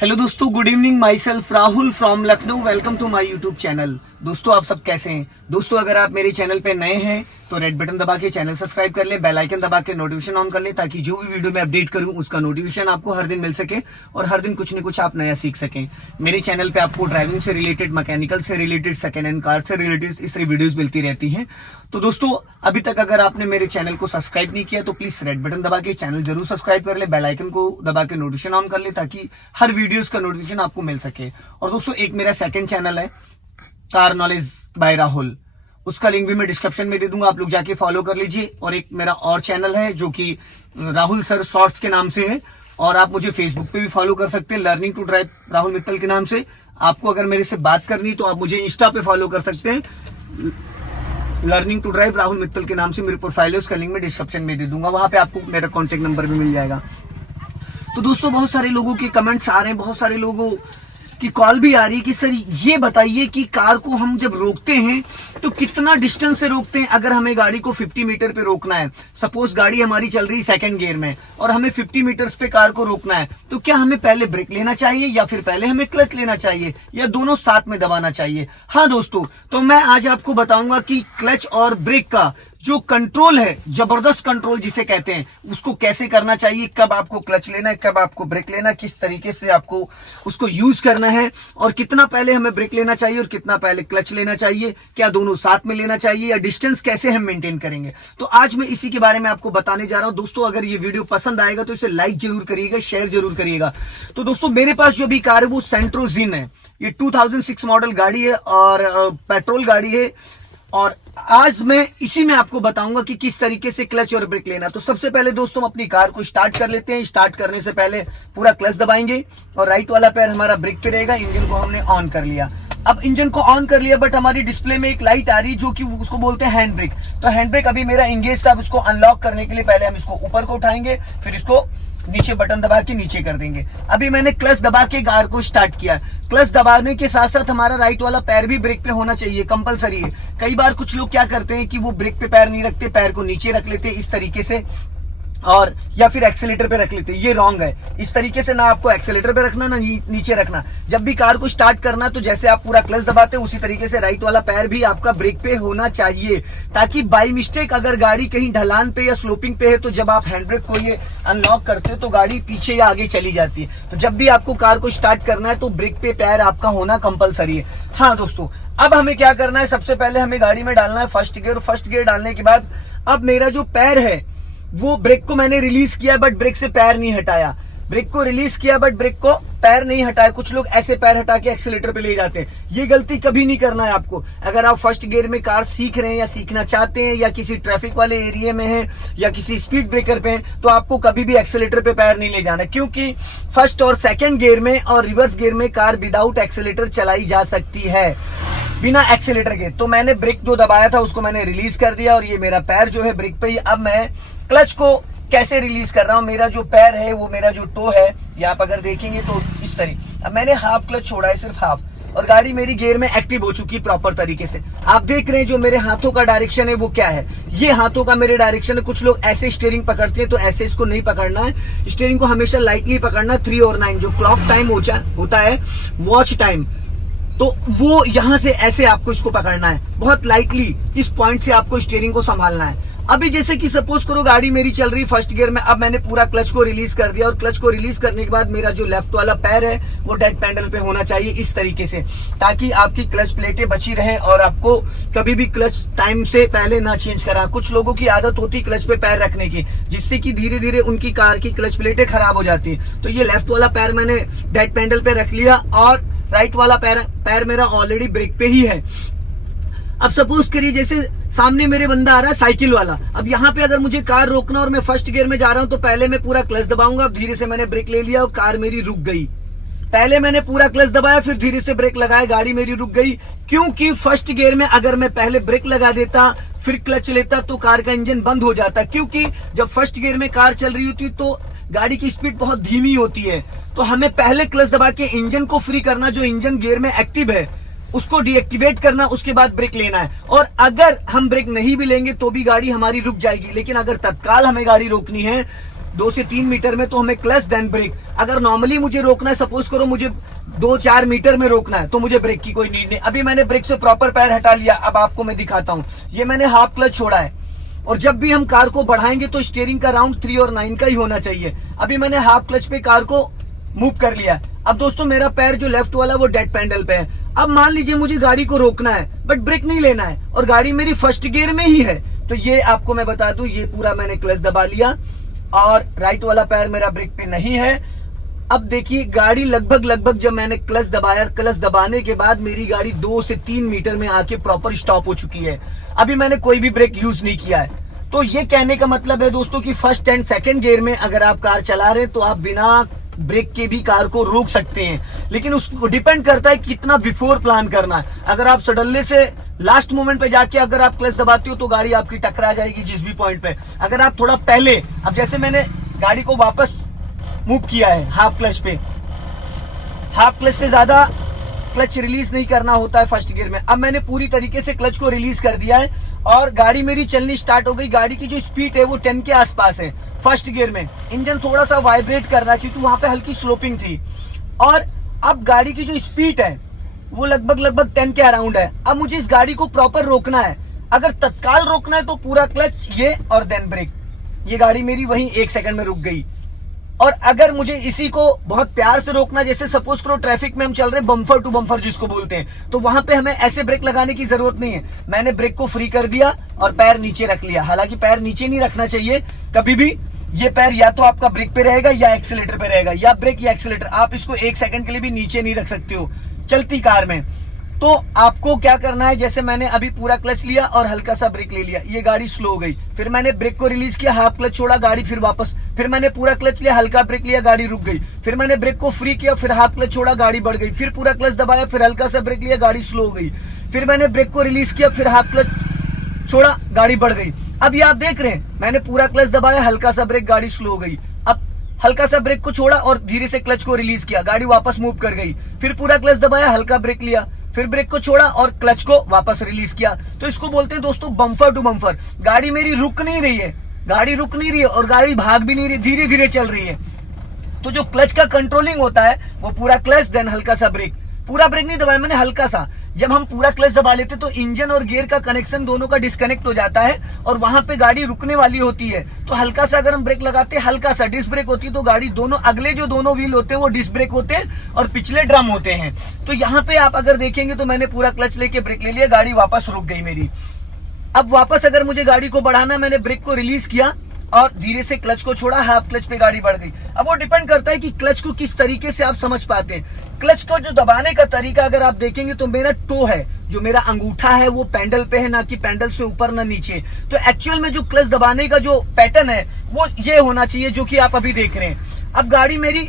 Hello दोस्तों, good evening. Myself Rahul from Lucknow. Welcome to my YouTube channel. दोस्तों, आप सब कैसे हैं? दोस्तों, अगर आप मेरे चैनल पे नए हैं तो रेड बटन दबा के चैनल सब्सक्राइब कर ले, बेल आइकन दबा के नोटिफिकेशन ऑन कर ले, ताकि जो भी वीडियो मैं अपडेट करूं उसका नोटिफिकेशन आपको हर दिन मिल सके और हर दिन कुछ न कुछ आप नया सीख सकें। मेरे चैनल पे आपको ड्राइविंग से रिलेटेड, मैकेनिकल से रिलेटेड, सेकेंड हैंड कार से रिलेटेड इस तरह वीडियोज मिलती रहती हैं। तो दोस्तों, अभी तक अगर आपने मेरे चैनल को सब्सक्राइब नहीं किया तो प्लीज रेड बटन दबा के चैनल जरूर सब्सक्राइब कर ले, बेल आइकन को दबा के नोटिफिकेशन ऑन कर ले, ताकि हर वीडियोस का नोटिफिकेशन आपको मिल सके। और दोस्तों, एक मेरा सेकंड चैनल है कार नॉलेज बाय राहुल, उसका लिंक भी मैं डिस्क्रिप्शन में दे दूंगा, आप लोग जाके फॉलो कर लीजिए। और एक मेरा और चैनल है जो कि राहुल सर शॉर्ट्स के नाम से है, और आप मुझे फेसबुक पे भी फॉलो कर सकते हैं, learning to drive Rahul Mittal के नाम से। आपको अगर मेरे से बात करनी तो आप मुझे इंस्टा पे फॉलो कर सकते हैं, learning to drive Rahul Mittal के नाम से मेरी प्रोफाइल है, उसका लिंक मैं डिस्क्रिप्शन में दे दूंगा, वहां पे आपको मेरा कॉन्टेक्ट नंबर भी मिल जाएगा। तो दोस्तों, बहुत सारे लोगों के कमेंट्स आ रहे हैं, बहुत सारे लोगों की कॉल भी आ रही है कि सर ये बताइए कि कार को हम जब रोकते हैं तो कितना डिस्टेंस से रोकते हैं। अगर हमें गाड़ी को 50 मीटर पे रोकना है, सपोज गाड़ी हमारी चल रही सेकंड गियर में और हमें 50 मीटर्स पे कार को रोकना है, तो क्या हमें पहले ब्रेक लेना चाहिए या फिर पहले हमें क्लच लेना चाहिए या दोनों साथ में दबाना चाहिए? हाँ दोस्तों, तो मैं आज आपको बताऊंगा कि क्लच और ब्रेक का जो कंट्रोल है, जबरदस्त कंट्रोल जिसे कहते हैं, उसको कैसे करना चाहिए, कब आपको क्लच लेना है, कब आपको ब्रेक लेना है, किस तरीके से आपको उसको यूज करना है, और कितना पहले हमें ब्रेक लेना चाहिए और कितना पहले क्लच लेना चाहिए, क्या दोनों साथ में लेना चाहिए या डिस्टेंस कैसे हम मेंटेन करेंगे। तो आज मैं इसी के बारे में आपको बताने जा रहा हूं। दोस्तों, अगर ये वीडियो पसंद आएगा तो इसे लाइक जरूर करिएगा, शेयर जरूर करिएगा। तो दोस्तों, मेरे पास जो भी कार है वो सेंट्रोजिन है। ये 2006 मॉडल गाड़ी है और पेट्रोल गाड़ी है, और आज मैं इसी में आपको बताऊंगा कि किस तरीके से क्लच और ब्रेक लेना। तो सबसे पहले दोस्तों, हम अपनी कार को स्टार्ट कर लेते हैं। स्टार्ट करने से पहले पूरा क्लच दबाएंगे और राइट वाला पैर हमारा ब्रेक पे रहेगा। इंजन को हमने ऑन कर लिया। अब इंजन को ऑन कर लिया, बट हमारी डिस्प्ले में एक लाइट आ रही है जो कि उसको बोलते हैं हैंड ब्रेक। तो हैंड ब्रेक अभी मेरा इंगेज था। अब इसको अनलॉक करने के लिए पहले हम इसको ऊपर को उठाएंगे, फिर इसको नीचे बटन दबा के नीचे कर देंगे। अभी मैंने क्लच दबा के कार को स्टार्ट किया। क्लच दबाने के साथ साथ हमारा राइट वाला पैर भी ब्रेक पे होना चाहिए, कंपलसरी है। कई बार कुछ लोग क्या करते हैं कि वो ब्रेक पे पैर नहीं रखते, पैर को नीचे रख लेते इस तरीके से, और या फिर एक्सेलेटर पे रख लेते। ये रॉन्ग है। इस तरीके से ना आपको एक्सेलेटर पे रखना, ना नीचे रखना। जब भी कार को स्टार्ट करना तो जैसे आप पूरा क्लच दबाते हैं उसी तरीके से राइट वाला पैर भी आपका ब्रेक पे होना चाहिए, ताकि बाई मिस्टेक अगर गाड़ी कहीं ढलान पे या स्लोपिंग पे है तो जब आप हैंड ब्रेक को ये अनलॉक करते हो तो गाड़ी पीछे या आगे चली जाती है। तो जब भी आपको कार को स्टार्ट करना है तो ब्रेक पे पैर आपका होना कंपलसरी है। हाँ दोस्तों, अब हमें क्या करना है, सबसे पहले हमें गाड़ी में डालना है फर्स्ट गियर। फर्स्ट गियर डालने के बाद अब मेरा जो पैर है वो ब्रेक को मैंने रिलीज किया, बट ब्रेक से पैर नहीं हटाया। ब्रेक को रिलीज किया बट ब्रेक को पैर नहीं हटाया। कुछ लोग ऐसे पैर हटा के एक्सीलेटर पे ले जाते हैं। ये गलती कभी नहीं करना है आपको। अगर आप फर्स्ट गियर में कार सीख रहे हैं या सीखना चाहते हैं या किसी ट्रैफिक वाले एरिया में हैं या किसी स्पीड ब्रेकर पे हैं, तो आपको कभी भी एक्सीलेटर पे पैर नहीं ले जाना, क्योंकि फर्स्ट और सेकंड गियर में और रिवर्स गियर में कार विदाउट एक्सीलेटर चलाई जा सकती है, बिना एक्सीलेटर के। तो मैंने ब्रेक जो दबाया था उसको मैंने रिलीज कर दिया और ये मेरा पैर जो है ब्रेक पे ही। अब मैं क्लच को कैसे रिलीज कर रहा हूं, मेरा जो पैर है वो मेरा जो टो है, ये आप अगर देखेंगे तो इस तरीके। अब मैंने हाफ क्लच छोड़ा है, सिर्फ हाफ, और गाड़ी मेरी गियर में एक्टिव हो चुकी है प्रॉपर तरीके से। आप देख रहे हैं जो मेरे हाथों का डायरेक्शन है वो क्या है, ये हाथों का मेरे डायरेक्शन है। कुछ लोग ऐसे स्टीयरिंग पकड़ते हैं, तो ऐसे इसको नहीं पकड़ना है। स्टीयरिंग को हमेशा लाइटली पकड़ना। 3 और 9 जो क्लॉक टाइम होता है, वॉच टाइम, तो वो यहां से ऐसे आपको इसको पकड़ना है, बहुत लाइटली इस पॉइंट से आपको स्टीयरिंग को संभालना है। अभी जैसे कि सपोज करो गाड़ी मेरी चल रही फर्स्ट गियर में, अब मैंने पूरा क्लच को रिलीज कर दिया, और क्लच को रिलीज करने के बाद मेरा जो लेफ्ट वाला पैर है वो डेड पैडल पे होना चाहिए इस तरीके से, ताकि आपकी क्लच प्लेटें बची रहें और आपको कभी भी क्लच टाइम से पहले ना चेंज करा। कुछ लोगों की आदत होती है क्लच पे पैर रखने की, जिससे कि धीरे धीरे उनकी कार की क्लच प्लेटें खराब हो जाती है। तो ये लेफ्ट वाला पैर मैंने डेड पैडल पे रख लिया और राइट वाला पैर मेरा ऑलरेडी ब्रेक पे ही है। अब सपोज करिए जैसे सामने मेरे बंदा आ रहा है साइकिल वाला। अब यहाँ पे अगर मुझे कार रोकना और मैं फर्स्ट गियर में जा रहा हूं तो पहले मैं पूरा क्लच दबाऊंगा। अब धीरे से मैंने ब्रेक ले लिया और कार मेरी रुक गई। पहले मैंने पूरा क्लच दबाया, फिर धीरे से ब्रेक लगाया, गाड़ी मेरी रुक गई। क्योंकि फर्स्ट गियर में अगर मैं पहले ब्रेक लगा देता फिर क्लच लेता तो कार का इंजन बंद हो जाता, क्योंकि जब फर्स्ट गियर में कार चल रही होती तो गाड़ी की स्पीड बहुत धीमी होती है। तो हमें पहले क्लच दबा के इंजन को फ्री करना, जो इंजन गियर में एक्टिव है उसको डीएक्टिवेट करना, उसके बाद ब्रेक लेना है। और अगर हम ब्रेक नहीं भी लेंगे तो भी गाड़ी हमारी रुक जाएगी। लेकिन अगर तत्काल हमें गाड़ी रोकनी है 2 से 3 मीटर में, तो हमें क्लच देन ब्रेक। अगर नॉर्मली मुझे रोकना है, सपोज करो मुझे 2-4 मीटर में रोकना है, तो मुझे ब्रेक की कोई नीड नहीं। अभी मैंने ब्रेक से प्रॉपर पैर हटा लिया। अब आपको मैं दिखाता हूँ, ये मैंने हाफ क्लच छोड़ा है, और जब भी हम कार को बढ़ाएंगे तो स्टीयरिंग का राउंड 3 और 9 का ही होना चाहिए। अभी मैंने हाफ क्लच पे कार को मूव कर लिया। अब दोस्तों मेरा पैर जो लेफ्ट वाला वो डेड पैडल पे है। अब मान लीजिए मुझे गाड़ी को रोकना है बट ब्रेक नहीं लेना है, और गाड़ी मेरी फर्स्ट गियर में ही है, तो ये आपको मैं बता दूं, ये पूरा मैंने क्लच दबा लिया और राइट वाला पैर मेरा ब्रेक पे नहीं है। अब देखिए गाड़ी लगभग जब मैंने क्लच दबाया, क्लच दबाने के बाद मेरी गाड़ी 2 से 3 मीटर में आके प्रॉपर स्टॉप हो चुकी है। अभी मैंने कोई भी ब्रेक यूज नहीं किया है। तो ये कहने का मतलब है दोस्तों कि फर्स्ट एंड सेकंड गियर में अगर आप कार चला रहे हैं तो आप बिना ब्रेक के भी कार को रोक सकते हैं, लेकिन उसको डिपेंड करता है कितना बिफोर प्लान करना है। अगर आप सडनली से लास्ट मोमेंट पे जाके अगर आप क्लच दबाते हो तो गाड़ी आपकी टकरा जाएगी जिस भी पॉइंट पे। अगर आप थोड़ा पहले, अब जैसे मैंने गाड़ी को वापस मूव किया है हाफ क्लच पे, हाफ क्लच से ज्यादा क्लच रिलीज नहीं करना होता है फर्स्ट गियर में। अब मैंने पूरी तरीके से क्लच को रिलीज कर दिया है और गाड़ी मेरी चलनी स्टार्ट हो गई। गाड़ी की जो स्पीड है वो 10 के आसपास है फर्स्ट गियर में। इंजन थोड़ा सा वाइब्रेट कर रहा है क्योंकि वहां पे हल्की स्लोपिंग थी, और अब गाड़ी की जो स्पीड है वो लगभग 10 के अराउंड है। अब मुझे इस गाड़ी को प्रॉपर रोकना है। अगर तत्काल रोकना है तो पूरा क्लच ये और देन ब्रेक। ये गाड़ी मेरी वहीं 1 सेकंड में रुक गई। और अगर मुझे इसी को बहुत प्यार से रोकना, जैसे सपोज करो ट्रैफिक में हम चल रहे हैं बम्फर टू बम्फर जिसको बोलते हैं, तो वहां पे हमें ऐसे ब्रेक लगाने की जरूरत नहीं है। मैंने ब्रेक को फ्री कर दिया और पैर नीचे रख लिया। हालांकि पैर नीचे नहीं रखना चाहिए कभी भी, ये पैर या तो आपका ब्रेक पे रहेगा या एक्सीलेटर पे रहेगा, या ब्रेक या एक्सीलेटर। आप इसको 1 सेकंड के लिए भी नीचे नहीं रख सकते हो चलती कार में। तो आपको क्या करना है, जैसे मैंने अभी पूरा क्लच लिया और हल्का सा ब्रेक ले लिया, ये गाड़ी स्लो हो गई। फिर मैंने ब्रेक को रिलीज किया, हाफ क्लच छोड़ा, गाड़ी फिर वापस, फिर मैंने पूरा क्लच लिया, हल्का ब्रेक लिया, गाड़ी रुक गई। फिर मैंने ब्रेक को फ्री किया, फिर हाफ क्लच छोड़ा, गाड़ी बढ़ गई। फिर पूरा क्लच दबाया, फिर हल्का सा ब्रेक लिया, गाड़ी स्लो हो गई। फिर मैंने ब्रेक को रिलीज किया, फिर हाफ क्लच छोड़ा, गाड़ी बढ़ गई। अब ये आप देख रहे हैं, मैंने पूरा क्लच दबाया, हल्का सा ब्रेक, गाड़ी स्लो हो गई। अब हल्का सा ब्रेक को छोड़ा और धीरे से क्लच को रिलीज किया, गाड़ी वापस मूव कर गई। फिर पूरा क्लच दबाया, हल्का ब्रेक लिया, फिर ब्रेक को छोड़ा और क्लच को वापस रिलीज किया। तो इसको बोलते हैं दोस्तों बम्फर टू बम्फर। गाड़ी मेरी रुक नहीं रही है, गाड़ी रुक नहीं रही है और गाड़ी भाग भी नहीं रही, धीरे धीरे चल रही है। तो जो क्लच का कंट्रोलिंग होता है वो पूरा क्लच देन हल्का सा ब्रेक। पूरा ब्रेक नहीं दबाया मैंने, हल्का सा। जब हम पूरा क्लच दबा लेते तो इंजन और गियर का कनेक्शन दोनों का डिस्कनेक्ट हो जाता है और वहां पे गाड़ी रुकने वाली होती है। तो हल्का सा अगर हम ब्रेक लगाते हैं, हल्का सा डिस्क ब्रेक होती है, तो गाड़ी दोनों अगले जो दोनों व्हील होते हैं वो डिस्क ब्रेक होते हैं और पिछले ड्रम होते हैं। तो यहाँ पे आप अगर देखेंगे तो मैंने पूरा क्लच लेके ब्रेक ले लिया, गाड़ी वापस रुक गई मेरी। अब वापस अगर मुझे गाड़ी को बढ़ाना, मैंने ब्रेक को रिलीज किया और धीरे से क्लच को छोड़ा, हाफ क्लच पे गाड़ी बढ़ गई। अब वो डिपेंड करता है कि क्लच को किस तरीके से आप समझ पाते हैं। क्लच को जो दबाने का तरीका अगर आप देखेंगे तो मेरा टो है, जो मेरा अंगूठा है वो पैडल पे है, ना कि पैडल से ऊपर ना नीचे। तो एक्चुअल में जो क्लच दबाने का जो पैटर्न है वो ये होना चाहिए जो कि आप अभी देख रहे हैं। अब गाड़ी मेरी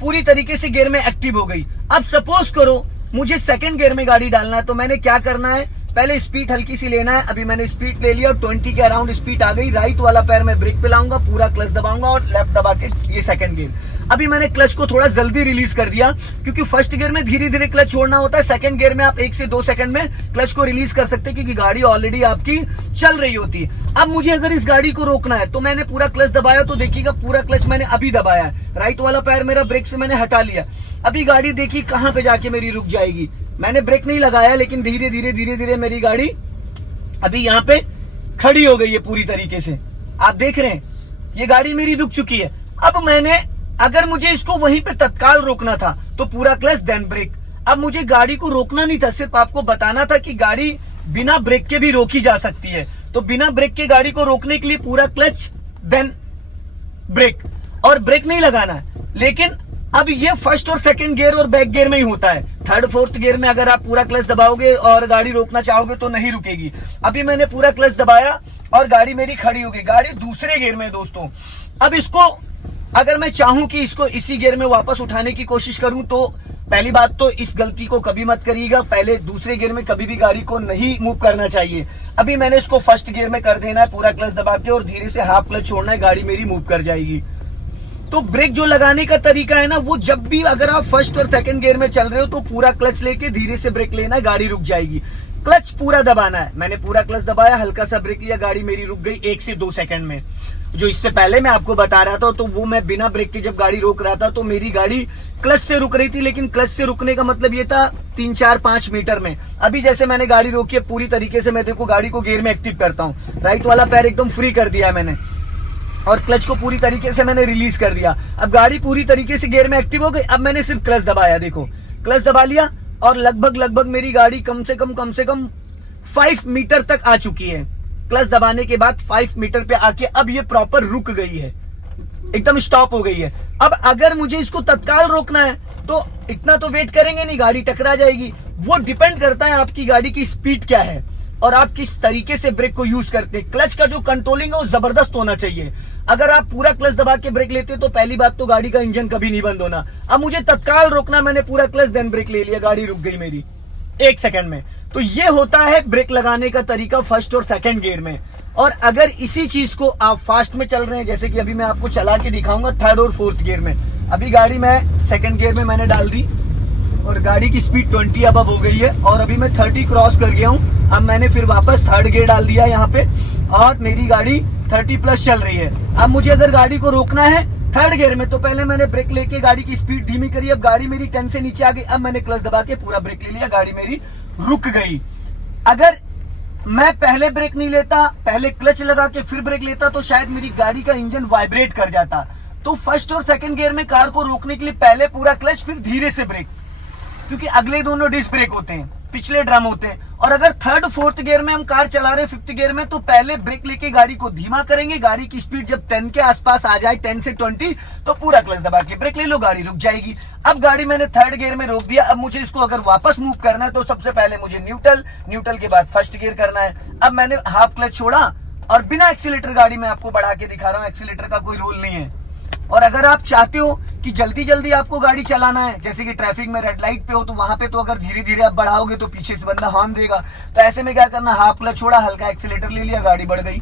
पूरी तरीके से गियर में एक्टिव हो गई। अब सपोज करो मुझे सेकंड गियर में गाड़ी डालना है, तो मैंने क्या करना है, पहले स्पीड हल्की सी लेना है। अभी मैंने स्पीड ले लिया, 20 के अराउंड स्पीड आ गई। राइट वाला पैर मैं ब्रेक पे लाऊंगा, पूरा क्लच दबाऊंगा और लेफ्ट दबा के ये सेकंड गियर। अभी मैंने क्लच को थोड़ा जल्दी रिलीज कर दिया क्योंकि फर्स्ट गियर में धीरे धीरे क्लच छोड़ना होता है, सेकंड गियर में आप 1 से 2 सेकंड में क्लच को रिलीज कर सकते हैं क्योंकि गाड़ी ऑलरेडी आपकी चल रही होती है। अब मुझे अगर इस गाड़ी को रोकना है तो मैंने पूरा क्लच दबाया, तो देखिएगा पूरा क्लच मैंने अभी दबाया है। राइट वाला पैर मेरा ब्रेक से मैंने हटा लिया। अभी गाड़ी देखिए कहां पे जाके मेरी रुक जाएगी। मैंने ब्रेक नहीं लगाया लेकिन धीरे धीरे मेरी गाड़ी अभी यहाँ पे खड़ी हो गई है पूरी तरीके से। आप देख रहे हैं ये गाड़ी मेरी रुक चुकी है। अब मैंने अगर मुझे इसको वहीं पे तत्काल रोकना था तो पूरा क्लच देन ब्रेक। अब मुझे गाड़ी को रोकना नहीं था, सिर्फ आपको बताना था कि गाड़ी बिना ब्रेक के भी रोकी जा सकती है। तो बिना ब्रेक के गाड़ी को रोकने के लिए पूरा क्लच देन ब्रेक, और ब्रेक नहीं लगाना है। लेकिन अब ये फर्स्ट और सेकंड गियर और बैक गियर में ही होता है। थर्ड फोर्थ गियर में अगर आप पूरा क्लच दबाओगे और गाड़ी रोकना चाहोगे तो नहीं रुकेगी। अभी मैंने पूरा क्लच दबाया और गाड़ी मेरी खड़ी हो गई। गाड़ी दूसरे गियर में दोस्तों। अब इसको अगर मैं चाहूं कि इसको इसी गियर में वापस उठाने की कोशिश करूं तो पहली बात तो इस गलती को कभी मत करिएगा, पहले दूसरे गियर में कभी भी गाड़ी को नहीं मूव करना चाहिए। अभी मैंने इसको फर्स्ट गियर में कर देना है पूरा क्लच दबा के और धीरे से हाफ क्लच छोड़ना है, गाड़ी मेरी मूव कर जाएगी। तो ब्रेक जो लगाने का तरीका है ना, वो जब भी अगर आप फर्स्ट और सेकंड गियर में चल रहे हो तो पूरा क्लच लेके धीरे से ब्रेक लेना है, गाड़ी रुक जाएगी। क्लच पूरा दबाना है। मैंने पूरा क्लच दबाया, हल्का सा ब्रेक लिया, गाड़ी मेरी रुक गई 1 से 2 सेकंड में। जो इससे पहले मैं आपको बता रहा था, तो वो मैं बिना ब्रेक के जब गाड़ी रोक रहा था तो मेरी गाड़ी क्लच से रुक रही थी, लेकिन क्लच से रुकने का मतलब ये था 3, 4, 5 मीटर में। अभी जैसे मैंने गाड़ी रोकी है पूरी तरीके से, मैं देखो गाड़ी को गियर में एक्टिव करता हूँ, राइट वाला पैर एकदम फ्री कर दिया मैंने और क्लच को पूरी तरीके से मैंने रिलीज कर दिया। अब गाड़ी पूरी तरीके से गियर में एक्टिव हो गई। अब मैंने सिर्फ क्लच दबाया, देखो क्लच दबा लिया और लगभग मेरी गाड़ी कम से कम 5 मीटर तक आ चुकी है। क्लच दबाने के बाद 5 मीटर पे आके अब ये प्रॉपर रुक गई है, एकदम स्टॉप हो गई है। अब अगर मुझे इसको तत्काल रोकना है तो इतना तो वेट करेंगे नहीं, गाड़ी टकरा जाएगी। वो डिपेंड करता है आपकी गाड़ी की स्पीड क्या है और आप किस तरीके से ब्रेक को यूज करते हैं। क्लच का जो कंट्रोलिंग है वो जबरदस्त होना चाहिए। अगर आप पूरा क्लच दबा के ब्रेक लेते तो पहली बात तो गाड़ी का इंजन कभी नहीं बंद होना। अब मुझे तत्काल रोकना, मैंने पूरा क्लच देन ब्रेक ले लिया, गाड़ी रुक गई मेरी 1 सेकंड में। तो ये होता है ब्रेक लगाने का तरीका फर्स्ट और सेकंड गियर में। और अगर इसी चीज को आप फास्ट में चल रहे हैं, जैसे कि अभी मैं आपको चला के दिखाऊंगा थर्ड और फोर्थ गियर में। अभी गाड़ी मैं सेकंड गियर में मैंने डाल दी और गाड़ी की स्पीड 20 अब हो गई है और अभी मैं 30 क्रॉस कर गया हूँ। अब मैंने फिर वापस थर्ड गियर डाल दिया यहाँ पे और मेरी गाड़ी 30 प्लस चल रही है। अब मुझे अगर गाड़ी को रोकना है थर्ड गियर में तो पहले मैंने ब्रेक लेके गाड़ी की स्पीड धीमी करी। अब गाड़ी मेरी 10 से नीचे आ गई। अब मैंने क्लच दबा के पूरा ब्रेक ले लिया, गाड़ी मेरी रुक गई। अगर मैं पहले ब्रेक नहीं लेता, पहले क्लच लगा के फिर ब्रेक लेता तो शायद मेरी गाड़ी का इंजन वाइब्रेट कर जाता। तो फर्स्ट और सेकंड गियर में कार को रोकने के लिए पहले पूरा क्लच फिर धीरे से ब्रेक, क्योंकि अगले दोनों डिस्क ब्रेक होते हैं, पिछले ड्रम होते हैं। और अगर थर्ड फोर्थ गियर में हम कार चला रहे हैं फिफ्थ गियर में तो पहले ब्रेक लेके गाड़ी को धीमा करेंगे। गाड़ी की स्पीड जब 10 के आसपास आ जाए, 10 से 20, तो पूरा क्लच दबा के ब्रेक ले लो, गाड़ी रुक जाएगी। अब गाड़ी मैंने थर्ड गियर में रोक दिया। अब मुझे इसको अगर वापस मूव करना है तो सबसे पहले मुझे न्यूट्रल के बाद फर्स्ट गियर करना है। अब मैंने हाफ क्लच छोड़ा और बिना एक्सीलेटर गाड़ी में आपको बढ़ा के दिखा रहा हूँ, एक्सीलेटर का कोई रोल नहीं है। और अगर आप चाहते हो कि जल्दी आपको गाड़ी चलाना है, जैसे कि ट्रैफिक में रेड लाइट पे हो, तो वहां पे तो अगर धीरे आप बढ़ाओगे तो पीछे से बंदा हॉर्न देगा। तो ऐसे में क्या करना, हाफ क्लच छोड़ा, हल्का एक्सीलेटर ले लिया, गाड़ी बढ़ गई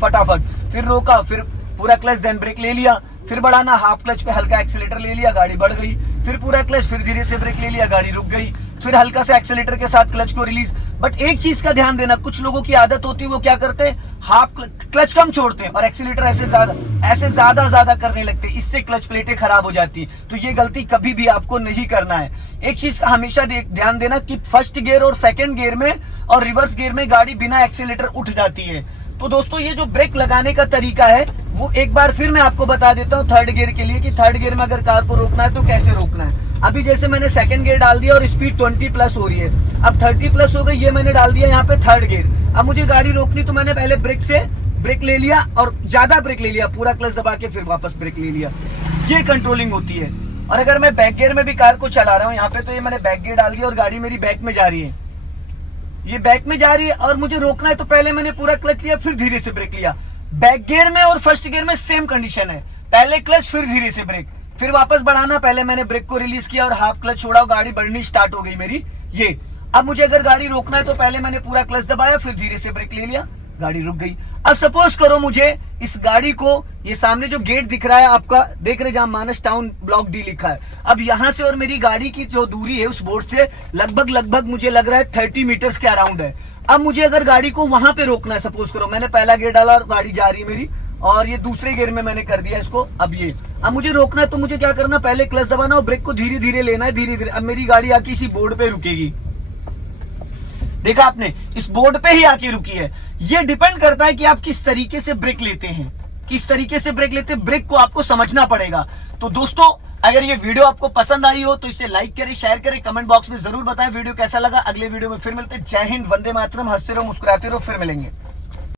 फटाफट। फिर रोका, फिर पूरा क्लच देन ब्रेक ले लिया, फिर बढ़ाना, हाफ क्लच पे हल्का एक्सीलेटर ले लिया, गाड़ी बढ़ गई। फिर पूरा क्लच, फिर धीरे से ब्रेक ले लिया, गाड़ी रुक गई। फिर हल्का से एक्सीलेटर के साथ क्लच को रिलीज। बट एक चीज का ध्यान देना, कुछ लोगों की आदत होती है वो क्या करते हैं, हाफ क्लच कम छोड़ते हैं और एक्सीलेटर ऐसे ज्यादा करने लगते हैं। इससे क्लच प्लेटें खराब हो जाती है। तो ये गलती कभी भी आपको नहीं करना है। एक चीज का हमेशा ध्यान देना कि फर्स्ट गियर और सेकंड गियर में और रिवर्स गियर में गाड़ी बिना एक्सीलेटर उठ जाती है। तो दोस्तों ये जो ब्रेक लगाने का तरीका है वो एक बार फिर मैं आपको बता देता हूँ थर्ड गियर के लिए, कि थर्ड गियर में अगर कार को रोकना है तो कैसे रोकना है। अभी जैसे मैंने सेकंड गियर डाल दिया और स्पीड 20 प्लस हो रही है, अब 30 प्लस हो गई, ये मैंने डाल दिया यहाँ पे थर्ड गियर। अब मुझे गाड़ी रोकनी तो मैंने पहले ब्रेक ले लिया और ज्यादा ब्रेक ले लिया, पूरा क्लच दबा के फिर वापस ब्रेक ले लिया। ये कंट्रोलिंग होती है। और अगर मैं बैक गियर में भी कार को चला रहा हूँ यहाँ पे, तो ये मैंने बैक गियर डाल दिया और गाड़ी मेरी बैक में जा रही है, ये बैक में जा रही है और मुझे रोकना है तो पहले मैंने पूरा क्लच लिया, फिर धीरे से ब्रेक लिया। बैक गियर में और फर्स्ट गियर में सेम कंडीशन है, पहले क्लच फिर धीरे से ब्रेक, फिर वापस बढ़ाना। पहले मैंने ब्रेक को रिलीज किया और हाफ क्लच छोड़ा, गाड़ी बढ़नी स्टार्ट हो गई मेरी। ये अब मुझे अगर गाड़ी रोकना है तो पहले मैंने पूरा क्लच दबाया, फिर धीरे से ब्रेक ले लिया, गाड़ी रुक गई। अब सपोज करो मुझे इस गाड़ी को, ये सामने जो गेट दिख रहा है आपका, देख रहे जहां मानस टाउन ब्लॉक डी लिखा है, अब यहां से और मेरी गाड़ी की जो दूरी है उस बोर्ड से लगभग मुझे लग रहा है 30 मीटर्स के अराउंड है। अब मुझे अगर गाड़ी को वहां पे रोकना है, सपोज करो मैंने पहला गियर डाला और गाड़ी जा रही है मेरी, और ये दूसरे गियर में मैंने कर दिया इसको। अब मुझे रोकना है तो मुझे क्या करना, पहले क्लच दबाना और ब्रेक को धीरे लेना है, धीरे। अब मेरी गाड़ी आके इसी बोर्ड पे रुकेगी, देखा आपने, इस बोर्ड पे ही आके रुकी है। ये डिपेंड करता है कि आप किस तरीके से ब्रेक लेते हैं, ब्रेक को आपको समझना पड़ेगा। तो दोस्तों अगर ये वीडियो आपको पसंद आई हो तो इसे लाइक करें, शेयर करें, कमेंट बॉक्स में जरूर बताएं वीडियो कैसा लगा। अगले वीडियो में फिर मिलते हैं। जय हिंद, वंदे मातरम, हंसते रहो, मुस्कुराते रहो, फिर मिलेंगे।